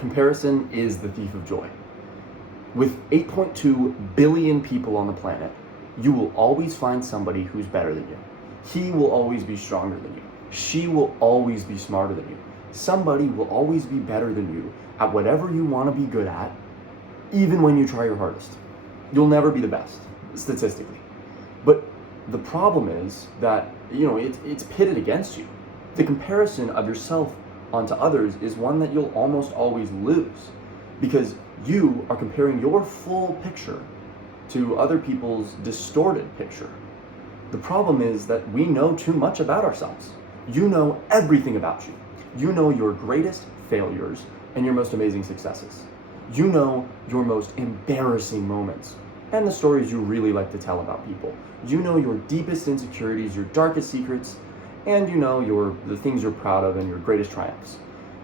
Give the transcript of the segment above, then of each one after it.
Comparison is the thief of joy. With 8.2 billion people on the planet, you will always find somebody who's better than you. He will always be stronger than you. She will always be smarter than you. Somebody will always be better than you at whatever you want to be good at, even when you try your hardest. You'll never be the best, statistically. But the problem is that, it's pitted against you. The comparison of yourself onto others is one that you'll almost always lose, because you are comparing your full picture to other people's distorted picture. The problem is that we know too much about ourselves. You know everything about you. You know your greatest failures and your most amazing successes. You know your most embarrassing moments and the stories you really like to tell about people. You know your deepest insecurities, your darkest secrets, and you know the things you're proud of and your greatest triumphs.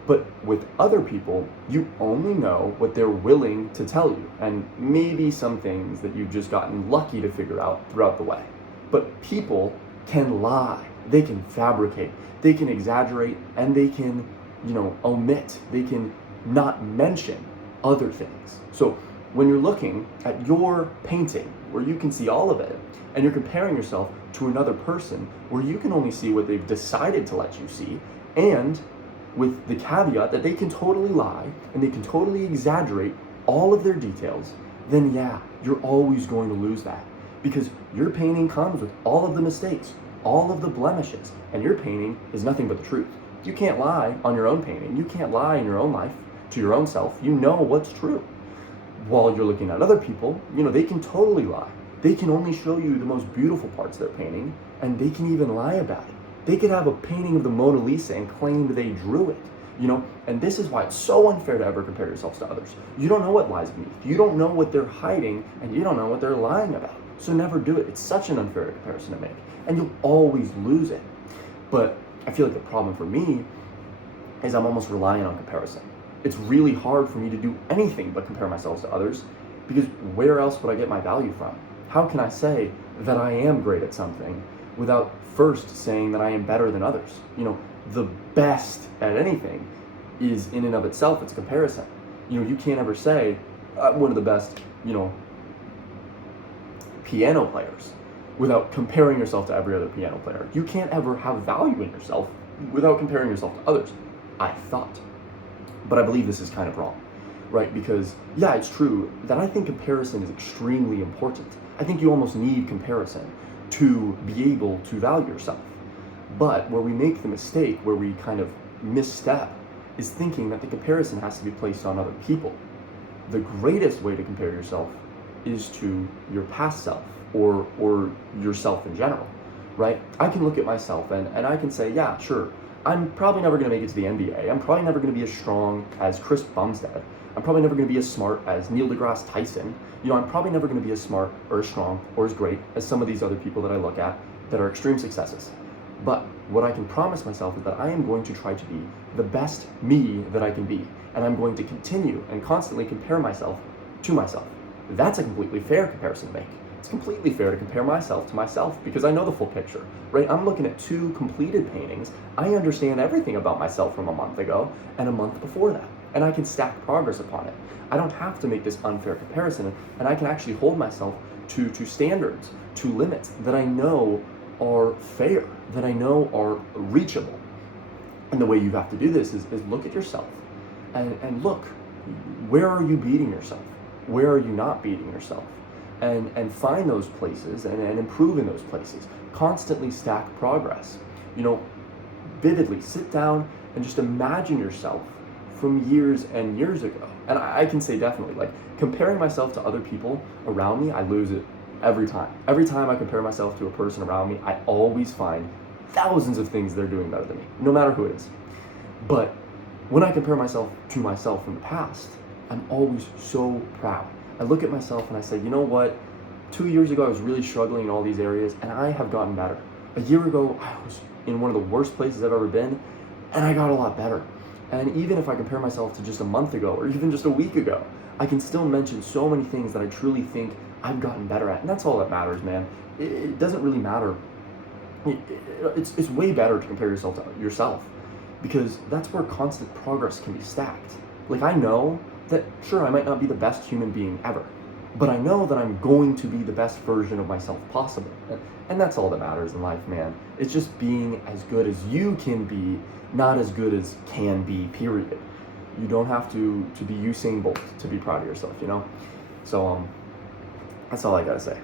But with other people, you only know what they're willing to tell you, and maybe some things that you've just gotten lucky to figure out throughout the way. But people can lie, they can fabricate, they can exaggerate, and they can, omit, they can not mention other things. So when you're looking at your painting, where you can see all of it, and you're comparing yourself to another person, where you can only see what they've decided to let you see, and with the caveat that they can totally lie, and they can totally exaggerate all of their details, then yeah, you're always going to lose that. Because your painting comes with all of the mistakes, all of the blemishes, and your painting is nothing but the truth. You can't lie on your own painting. You can't lie in your own life to your own self. You know what's true. While you're looking at other people, they can totally lie. They can only show you the most beautiful parts of their painting, and they can even lie about it. They could have a painting of the Mona Lisa and claim they drew it, and this is why it's so unfair to ever compare yourselves to others. You don't know what lies beneath. You don't know what they're hiding, and you don't know what they're lying about. So never do it. It's such an unfair comparison to make, and you'll always lose it. But I feel like the problem for me is I'm almost reliant on comparison. It's really hard for me to do anything but compare myself to others, because where else would I get my value from? How can I say that I am great at something without first saying that I am better than others? The best at anything is in and of itself, it's comparison. You can't ever say, I'm one of the best, piano players without comparing yourself to every other piano player. You can't ever have value in yourself without comparing yourself to others, I thought. But I believe this is kind of wrong, right? Because yeah, it's true that I think comparison is extremely important. I think you almost need comparison to be able to value yourself. But where we make the mistake, where we kind of misstep, is thinking that the comparison has to be placed on other people. The greatest way to compare yourself is to your past self or yourself in general, right? I can look at myself and I can say, yeah, sure, I'm probably never going to make it to the NBA. I'm probably never going to be as strong as Chris Bumstead. I'm probably never going to be as smart as Neil deGrasse Tyson. I'm probably never going to be as smart or as strong or as great as some of these other people that I look at that are extreme successes. But what I can promise myself is that I am going to try to be the best me that I can be. And I'm going to continue and constantly compare myself to myself. That's a completely fair comparison to make. It's completely fair to compare myself to myself because I know the full picture, right? I'm looking at 2 completed paintings. I understand everything about myself from a month ago and a month before that, and I can stack progress upon it. I don't have to make this unfair comparison, and I can actually hold myself to standards, to limits that I know are fair, that I know are reachable. And the way you have to do this is look at yourself and look, where are you beating yourself? Where are you not beating yourself? And find those places and improve in those places. Constantly stack progress. Vividly sit down and just imagine yourself from years and years ago. And I can say definitely, like, comparing myself to other people around me, I lose it every time. Every time I compare myself to a person around me, I always find thousands of things they're doing better than me, no matter who it is. But when I compare myself to myself from the past, I'm always so proud. I look at myself and I say, you know what? 2 years ago, I was really struggling in all these areas, and I have gotten better. A year ago, I was in one of the worst places I've ever been, and I got a lot better. And even if I compare myself to just a month ago, or even just a week ago, I can still mention so many things that I truly think I've gotten better at. And that's all that matters, man. It doesn't really matter. It's way better to compare yourself to yourself, because that's where constant progress can be stacked. Like, I know that, sure, I might not be the best human being ever, but I know that I'm going to be the best version of myself possible. And that's all that matters in life, man. It's just being as good as you can be, not as good as can be, period. You don't have to be Usain Bolt to be proud of yourself, you know? So, that's all I gotta say.